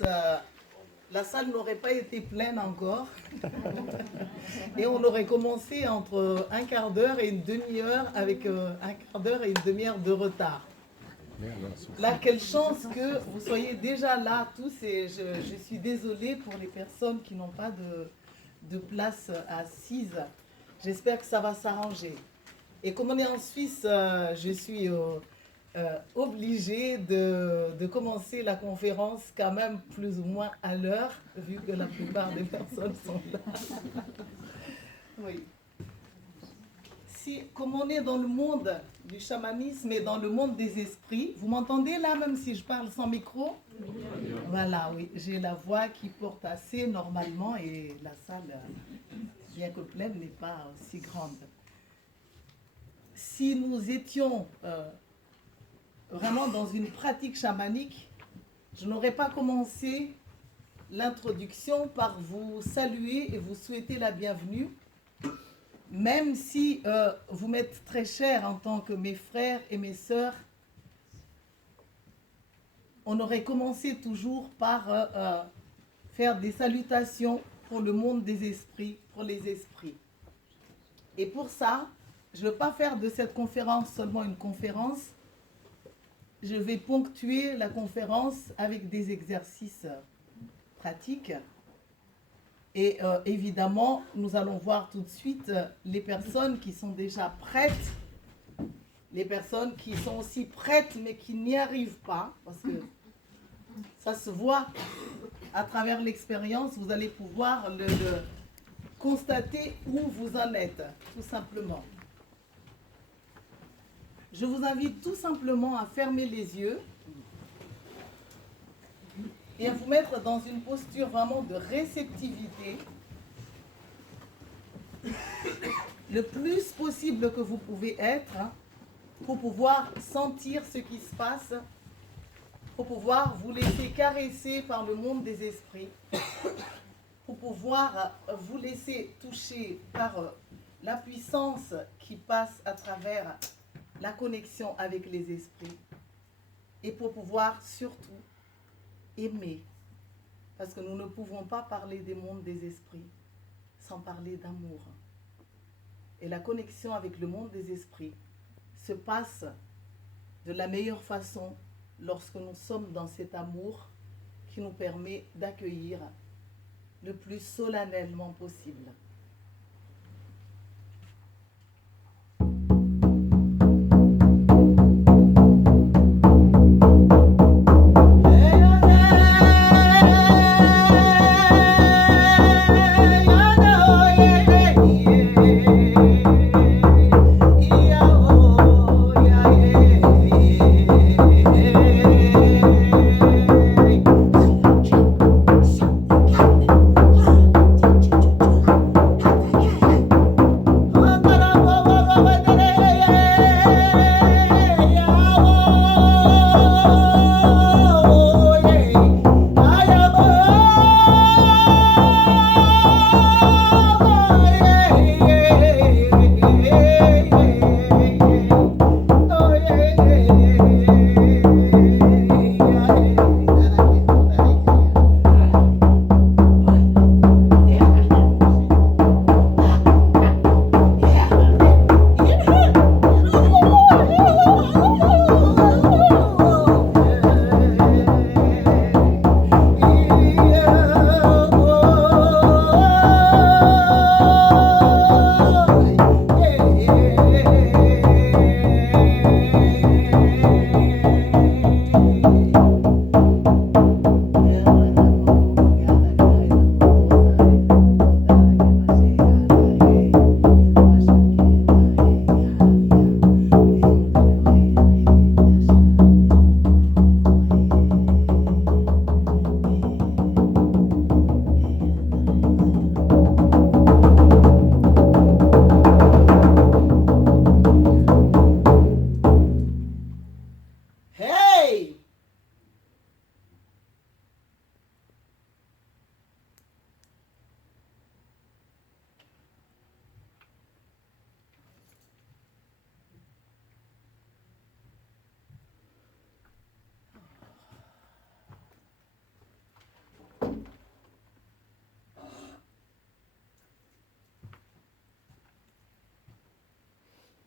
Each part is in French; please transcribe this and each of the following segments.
la salle n'aurait pas été pleine encore. Et on aurait commencé entre un quart d'heure et une demi-heure avec un quart d'heure et une demi-heure de retard. Là, quelle chance que vous soyez déjà là tous et je suis désolée pour les personnes qui n'ont pas de place assise. J'espère que ça va s'arranger. Et comme on est en Suisse, je suis obligée de commencer la conférence quand même plus ou moins à l'heure, vu que la plupart des personnes sont là. Oui. Comme on est dans le monde du chamanisme et dans le monde des esprits, vous m'entendez là, même si je parle sans micro? Voilà, oui, j'ai la voix qui porte assez normalement et la salle, bien que pleine, n'est pas aussi grande. Si nous étions vraiment dans une pratique chamanique, je n'aurais pas commencé l'introduction par vous saluer et vous souhaiter la bienvenue, même si vous m'êtes très chers en tant que mes frères et mes sœurs. On aurait commencé toujours par faire des salutations pour le monde des esprits, pour les esprits. Et pour ça, je ne veux pas faire de cette conférence seulement une conférence. Je vais ponctuer la conférence avec des exercices pratiques. Et évidemment, nous allons voir tout de suite les personnes qui sont déjà prêtes, les personnes qui sont aussi prêtes mais qui n'y arrivent pas, parce que ça se voit à travers l'expérience, vous allez pouvoir le constater où vous en êtes, tout simplement. Je vous invite tout simplement à fermer les yeux et à vous mettre dans une posture vraiment de réceptivité, le plus possible que vous pouvez être, pour pouvoir sentir ce qui se passe, pour pouvoir vous laisser caresser par le monde des esprits, pour pouvoir vous laisser toucher par la puissance qui passe à travers la connexion avec les esprits, et pour pouvoir surtout aimer, parce que nous ne pouvons pas parler des mondes des esprits sans parler d'amour. Et la connexion avec le monde des esprits se passe de la meilleure façon lorsque nous sommes dans cet amour qui nous permet d'accueillir le plus solennellement possible.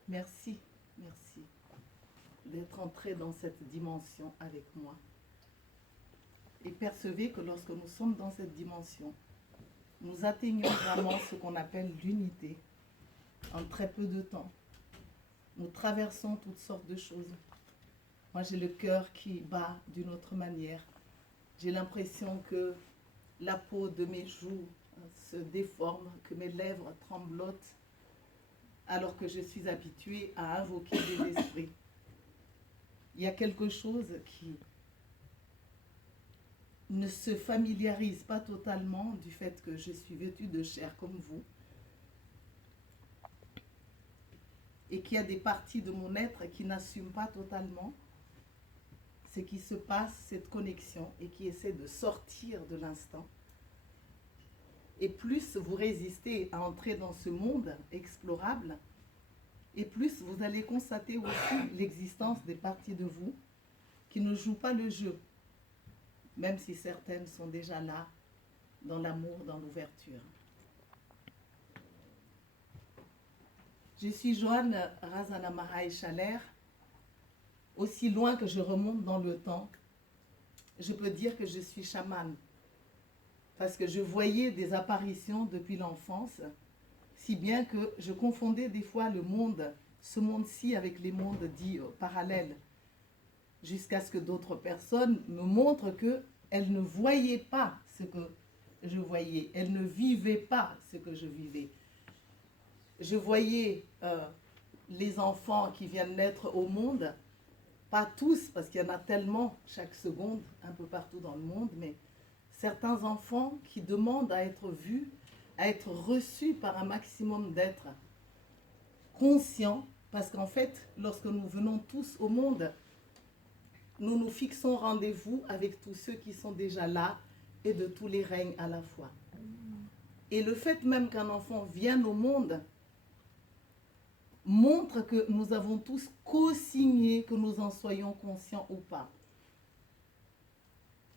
Merci, merci d'être entré dans cette dimension avec moi. Et percevez que lorsque nous sommes dans cette dimension, nous atteignons vraiment ce qu'on appelle l'unité en très peu de temps. Nous traversons toutes sortes de choses. Moi, j'ai le cœur qui bat d'une autre manière. J'ai l'impression que la peau de mes joues se déforme, que mes lèvres tremblotent, alors que je suis habituée à invoquer des esprits. Il y a quelque chose qui ne se familiarise pas totalement du fait que je suis vêtue de chair comme vous, et qu'il y a des parties de mon être qui n'assument pas totalement ce qui se passe, cette connexion, et qui essaie de sortir de l'instant. Et plus vous résistez à entrer dans ce monde explorable, et plus vous allez constater aussi l'existence des parties de vous qui ne jouent pas le jeu, même si certaines sont déjà là, dans l'amour, dans l'ouverture. Je suis Joanne Razanamahaï Chaler. Aussi loin que je remonte dans le temps, je peux dire que je suis chamane. Parce que je voyais des apparitions depuis l'enfance, si bien que je confondais des fois le monde, ce monde-ci, avec les mondes dits parallèles. Jusqu'à ce que d'autres personnes me montrent qu'elles ne voyaient pas ce que je voyais. Elles ne vivaient pas ce que je vivais. Je voyais les enfants qui viennent naître au monde, pas tous, parce qu'il y en a tellement chaque seconde, un peu partout dans le monde, mais certains enfants qui demandent à être vus, à être reçus par un maximum d'êtres conscients, parce qu'en fait, lorsque nous venons tous au monde, nous nous fixons rendez-vous avec tous ceux qui sont déjà là et de tous les règnes à la fois. Et le fait même qu'un enfant vienne au monde montre que nous avons tous co-signé, que nous en soyons conscients ou pas.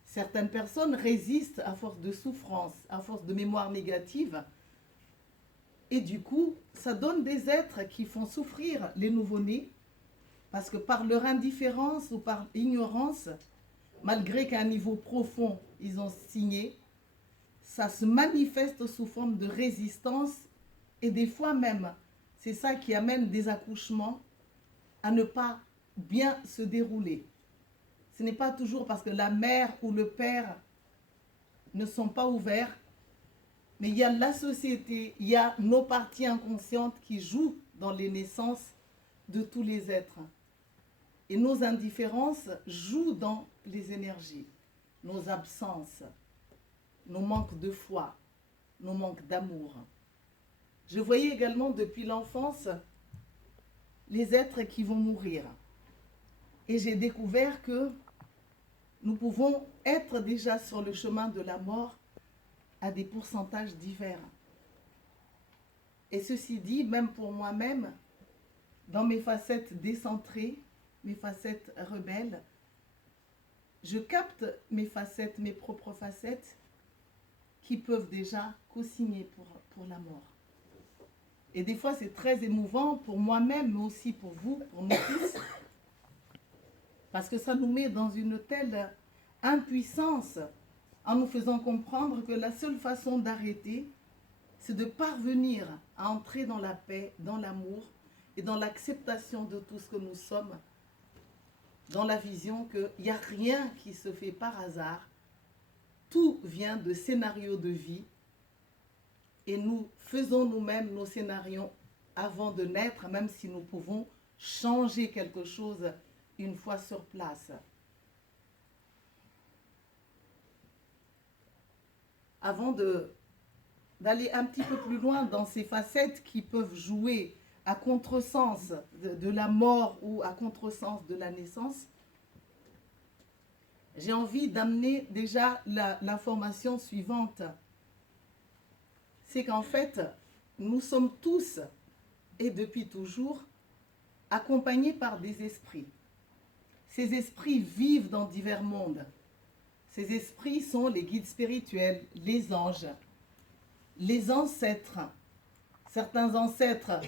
Certaines personnes résistent à force de souffrance, à force de mémoire négative. Et du coup, ça donne des êtres qui font souffrir les nouveau-nés parce que par leur indifférence ou par ignorance, malgré qu'à un niveau profond, ils ont signé, ça se manifeste sous forme de résistance et des fois même, c'est ça qui amène des accouchements à ne pas bien se dérouler. Ce n'est pas toujours parce que la mère ou le père ne sont pas ouverts, mais il y a la société, il y a nos parties inconscientes qui jouent dans les naissances de tous les êtres. Et nos indifférences jouent dans les énergies, nos absences, nos manques de foi, nos manques d'amour. Je voyais également depuis l'enfance les êtres qui vont mourir. Et j'ai découvert que nous pouvons être déjà sur le chemin de la mort à des pourcentages divers. Et ceci dit, même pour moi-même, dans mes facettes décentrées, mes facettes rebelles, je capte mes facettes, mes propres facettes, qui peuvent déjà co-signer pour la mort. Et des fois, c'est très émouvant pour moi-même, mais aussi pour vous, pour nous tous, parce que ça nous met dans une telle impuissance en nous faisant comprendre que la seule façon d'arrêter, c'est de parvenir à entrer dans la paix, dans l'amour et dans l'acceptation de tout ce que nous sommes, dans la vision qu'il n'y a rien qui se fait par hasard, tout vient de scénarios de vie et nous faisons nous-mêmes nos scénarios avant de naître, même si nous pouvons changer quelque chose une fois sur place. Avant d'aller un petit peu plus loin dans ces facettes qui peuvent jouer à contresens de la mort ou à contresens de la naissance, j'ai envie d'amener déjà l'information suivante. C'est qu'en fait, nous sommes tous, et depuis toujours, accompagnés par des esprits. Ces esprits vivent dans divers mondes. Ces esprits sont les guides spirituels, les anges, les ancêtres. Certains ancêtres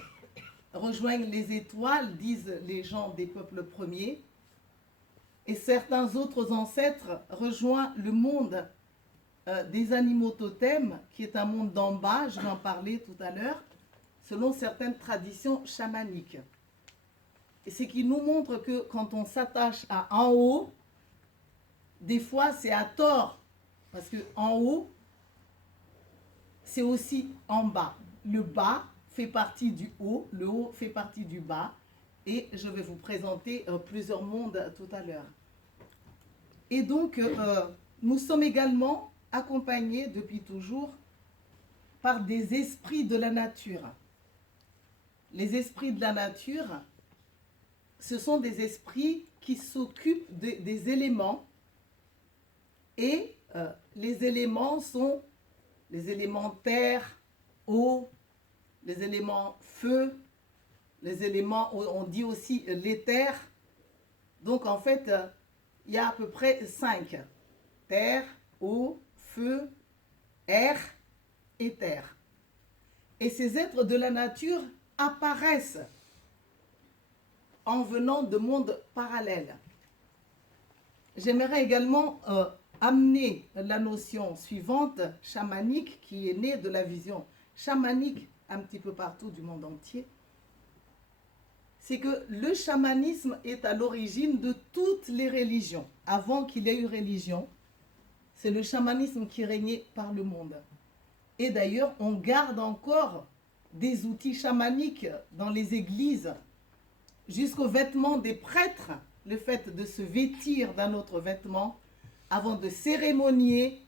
rejoignent les étoiles, disent les gens des peuples premiers, et certains autres ancêtres rejoignent le monde des animaux totems, qui est un monde d'en bas, je vais en parler tout à l'heure, selon certaines traditions chamaniques. Et ce qui nous montre que quand on s'attache à en haut, des fois c'est à tort, parce que en haut, c'est aussi en bas. Le bas fait partie du haut, le haut fait partie du bas, et je vais vous présenter plusieurs mondes tout à l'heure. Et donc, nous sommes également accompagnés depuis toujours par des esprits de la nature. Les esprits de la nature, ce sont des esprits qui s'occupent des éléments, et les éléments sont les éléments terre, eau, les éléments feu, les éléments, on dit aussi l'éther. Donc en fait, il y a à peu près 5. Terre, eau, feu, air et terre. Et ces êtres de la nature apparaissent en venant de mondes parallèles. J'aimerais également amener la notion suivante, chamanique, qui est née de la vision chamanique un petit peu partout du monde entier. C'est que le chamanisme est à l'origine de toutes les religions. Avant qu'il y ait eu religion, c'est le chamanisme qui régnait par le monde. Et d'ailleurs, on garde encore des outils chamaniques dans les églises, jusqu'aux vêtements des prêtres, le fait de se vêtir d'un autre vêtement avant de cérémonier,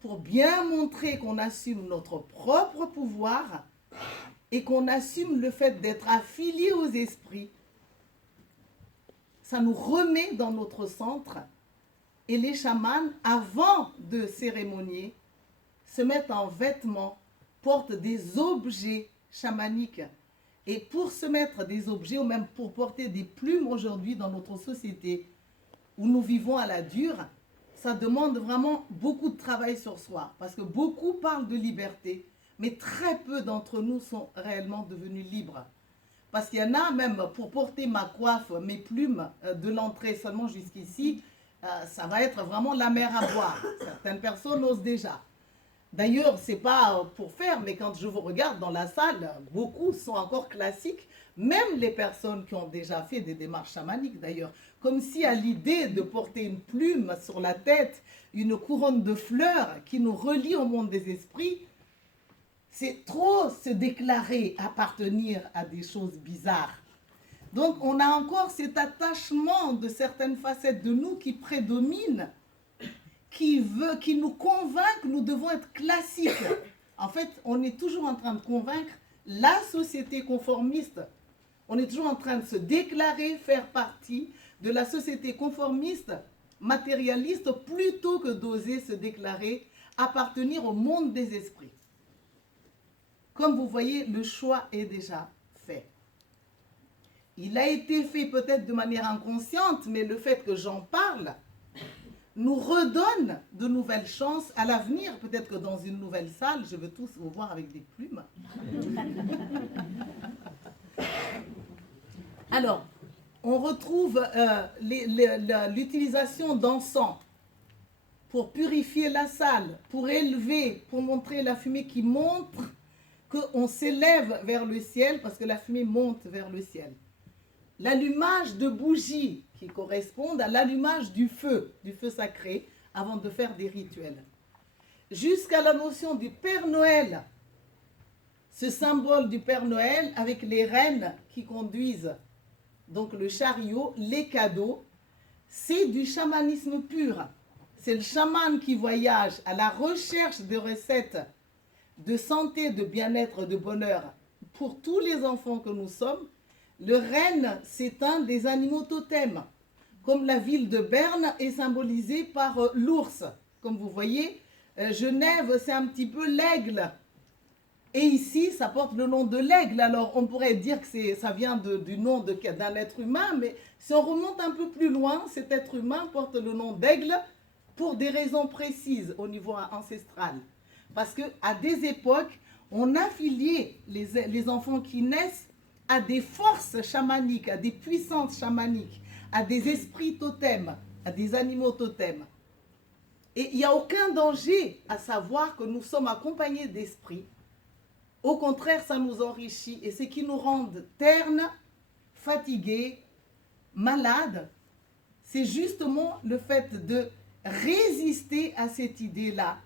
pour bien montrer qu'on assume notre propre pouvoir et qu'on assume le fait d'être affilié aux esprits. Ça nous remet dans notre centre, et les chamans, avant de cérémonier, se mettent en vêtements, portent des objets chamaniques. Et pour se mettre des objets, ou même pour porter des plumes aujourd'hui dans notre société où nous vivons à la dure, ça demande vraiment beaucoup de travail sur soi. Parce que beaucoup parlent de liberté, mais très peu d'entre nous sont réellement devenus libres. Parce qu'il y en a même, pour porter ma coiffe, mes plumes, de l'entrée seulement jusqu'ici, ça va être vraiment la mer à boire. Certaines personnes osent déjà. D'ailleurs, ce n'est pas pour faire, mais quand je vous regarde dans la salle, beaucoup sont encore classiques, même les personnes qui ont déjà fait des démarches chamaniques d'ailleurs, comme si à l'idée de porter une plume sur la tête, une couronne de fleurs qui nous relie au monde des esprits, c'est trop se déclarer appartenir à des choses bizarres. Donc on a encore cet attachement de certaines facettes de nous qui prédominent, qui nous convainc que nous devons être classiques. En fait, on est toujours en train de convaincre la société conformiste. On est toujours en train de se déclarer faire partie de la société conformiste, matérialiste, plutôt que d'oser se déclarer appartenir au monde des esprits. Comme vous voyez, le choix est déjà fait. Il a été fait peut-être de manière inconsciente, mais le fait que j'en parle nous redonne de nouvelles chances à l'avenir. Peut-être que dans une nouvelle salle, je veux tous vous voir avec des plumes. Alors, on retrouve l'utilisation d'encens pour purifier la salle, pour élever, pour montrer la fumée qui montre qu'on s'élève vers le ciel, parce que la fumée monte vers le ciel. L'allumage de bougies qui correspondent à l'allumage du feu sacré, avant de faire des rituels. Jusqu'à la notion du Père Noël, ce symbole du Père Noël avec les reines qui conduisent donc le chariot, les cadeaux, c'est du chamanisme pur. C'est le chaman qui voyage à la recherche de recettes de santé, de bien-être, de bonheur pour tous les enfants que nous sommes. Le renne, c'est un des animaux totems. Comme la ville de Berne est symbolisée par l'ours. Comme vous voyez, Genève, c'est un petit peu l'aigle. Et ici, ça porte le nom de l'aigle. Alors, on pourrait dire que ça vient du nom d'un être humain, mais si on remonte un peu plus loin, cet être humain porte le nom d'aigle pour des raisons précises au niveau ancestral. Parce qu'à des époques, on affiliait les enfants qui naissent à des forces chamaniques, à des puissances chamaniques, à des esprits totems, à des animaux totems. Et il n'y a aucun danger à savoir que nous sommes accompagnés d'esprits. Au contraire, ça nous enrichit et ce qui nous rend ternes, fatigués, malades, c'est justement le fait de résister à cette idée-là.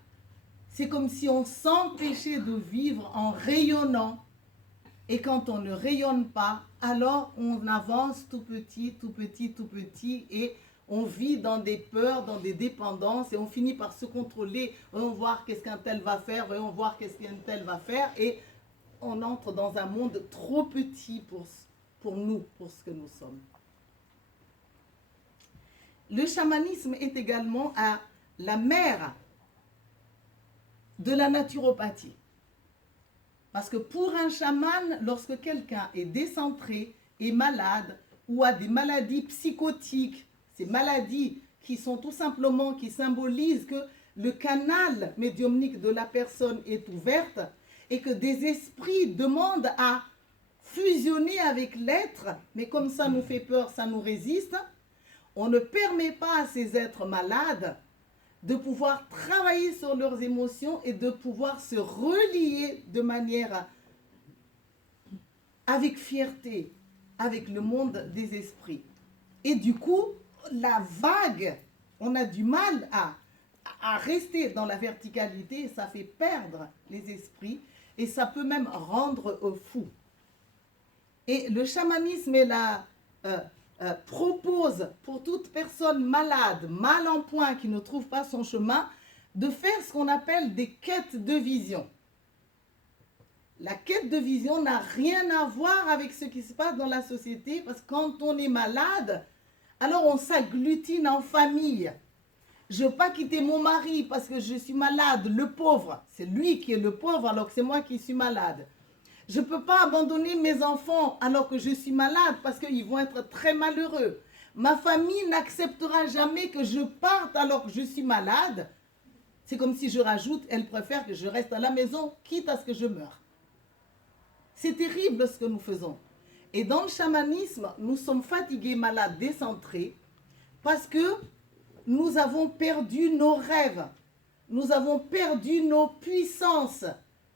C'est comme si on s'empêchait de vivre en rayonnant. Et quand on ne rayonne pas, alors on avance tout petit, tout petit, tout petit et on vit dans des peurs, dans des dépendances et on finit par se contrôler. Voyons voir qu'est-ce qu'un tel va faire, voyons voir qu'est-ce qu'un tel va faire et on entre dans un monde trop petit pour nous, pour ce que nous sommes. Le chamanisme est également la mère de la naturopathie. Parce que pour un chaman, lorsque quelqu'un est décentré, est malade ou a des maladies psychotiques, ces maladies qui sont tout simplement, qui symbolisent que le canal médiumnique de la personne est ouverte et que des esprits demandent à fusionner avec l'être, mais comme ça nous fait peur, ça nous résiste, on ne permet pas à ces êtres malades de pouvoir travailler sur leurs émotions et de pouvoir se relier de manière avec fierté avec le monde des esprits. Et du coup, la vague, on a du mal à rester dans la verticalité, ça fait perdre les esprits et ça peut même rendre fou. Et le chamanisme est là, propose pour toute personne malade, mal en point, qui ne trouve pas son chemin, de faire ce qu'on appelle des quêtes de vision. La quête de vision n'a rien à voir avec ce qui se passe dans la société, parce que quand on est malade, alors on s'agglutine en famille. Je ne veux pas quitter mon mari parce que je suis malade, le pauvre. C'est lui qui est le pauvre alors que c'est moi qui suis malade. Je ne peux pas abandonner mes enfants alors que je suis malade parce qu'ils vont être très malheureux. Ma famille n'acceptera jamais que je parte alors que je suis malade. C'est comme si je rajoute, elle préfère que je reste à la maison, quitte à ce que je meure. C'est terrible ce que nous faisons. Et dans le chamanisme, nous sommes fatigués, malades, décentrés, parce que nous avons perdu nos rêves. Nous avons perdu nos puissances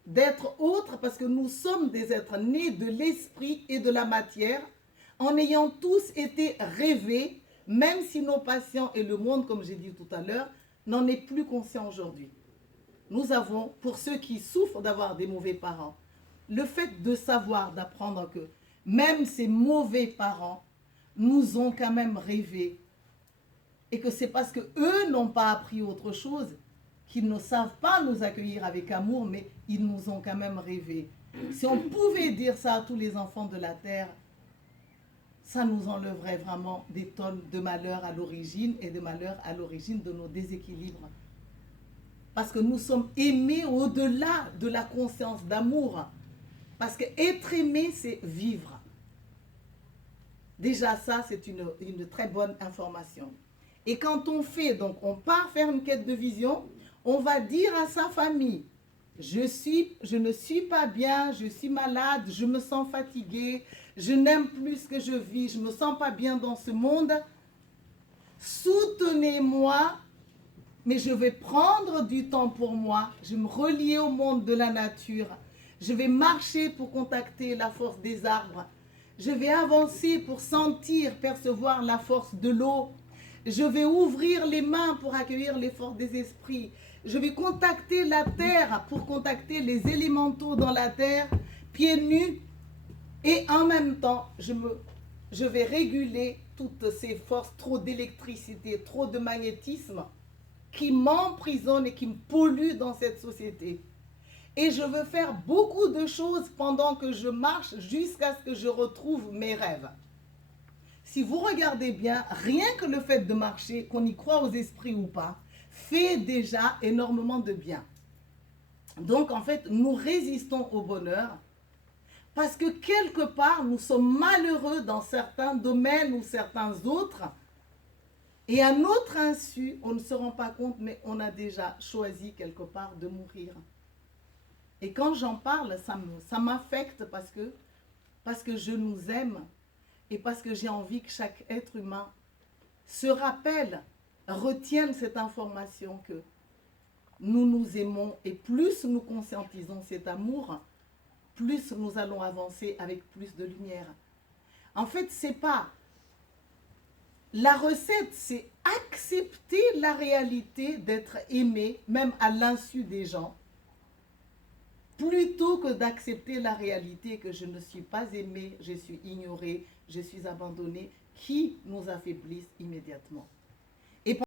d'être autres parce que nous sommes des êtres nés de l'esprit et de la matière en ayant tous été rêvés, même si nos patients et le monde, comme j'ai dit tout à l'heure, n'en est plus conscient aujourd'hui. Nous avons, pour ceux qui souffrent d'avoir des mauvais parents, le fait de savoir, d'apprendre que même ces mauvais parents nous ont quand même rêvé et que c'est parce qu'eux n'ont pas appris autre chose qu'ils ne savent pas nous accueillir avec amour, mais ils nous ont quand même rêvé. Si on pouvait dire ça à tous les enfants de la terre, ça nous enlèverait vraiment des tonnes de malheur à l'origine et de malheur à l'origine de nos déséquilibres. Parce que nous sommes aimés au-delà de la conscience d'amour. Parce que être aimé, c'est vivre. Déjà ça, c'est une très bonne information. Et quand on fait, donc on part faire une quête de vision, on va dire à sa famille, je ne suis pas bien, je suis malade, je me sens fatigué, je n'aime plus ce que je vis, je ne me sens pas bien dans ce monde. Soutenez-moi, mais je vais prendre du temps pour moi, je vais me relier au monde de la nature, je vais marcher pour contacter la force des arbres, je vais avancer pour sentir, percevoir la force de l'eau, je vais ouvrir les mains pour accueillir les forces des esprits, je vais contacter la terre pour contacter les élémentaux dans la terre, pieds nus, et en même temps, je vais réguler toutes ces forces, trop d'électricité, trop de magnétisme, qui m'emprisonnent et qui me polluent dans cette société. Et je veux faire beaucoup de choses pendant que je marche jusqu'à ce que je retrouve mes rêves. Si vous regardez bien, rien que le fait de marcher, qu'on y croit aux esprits ou pas, fait déjà énormément de bien. Donc en fait, nous résistons au bonheur parce que quelque part, nous sommes malheureux dans certains domaines ou certains autres. Et à notre insu, on ne se rend pas compte, mais on a déjà choisi quelque part de mourir. Et quand j'en parle, ça m'affecte parce que parce que je nous aime et parce que j'ai envie que chaque être humain se rappelle, retienne cette information que nous nous aimons et plus nous conscientisons cet amour, plus nous allons avancer avec plus de lumière. En fait, c'est pas la recette, c'est accepter la réalité d'être aimé, même à l'insu des gens, plutôt que d'accepter la réalité que je ne suis pas aimé, je suis ignoré, je suis abandonné, qui nous affaiblissent immédiatement.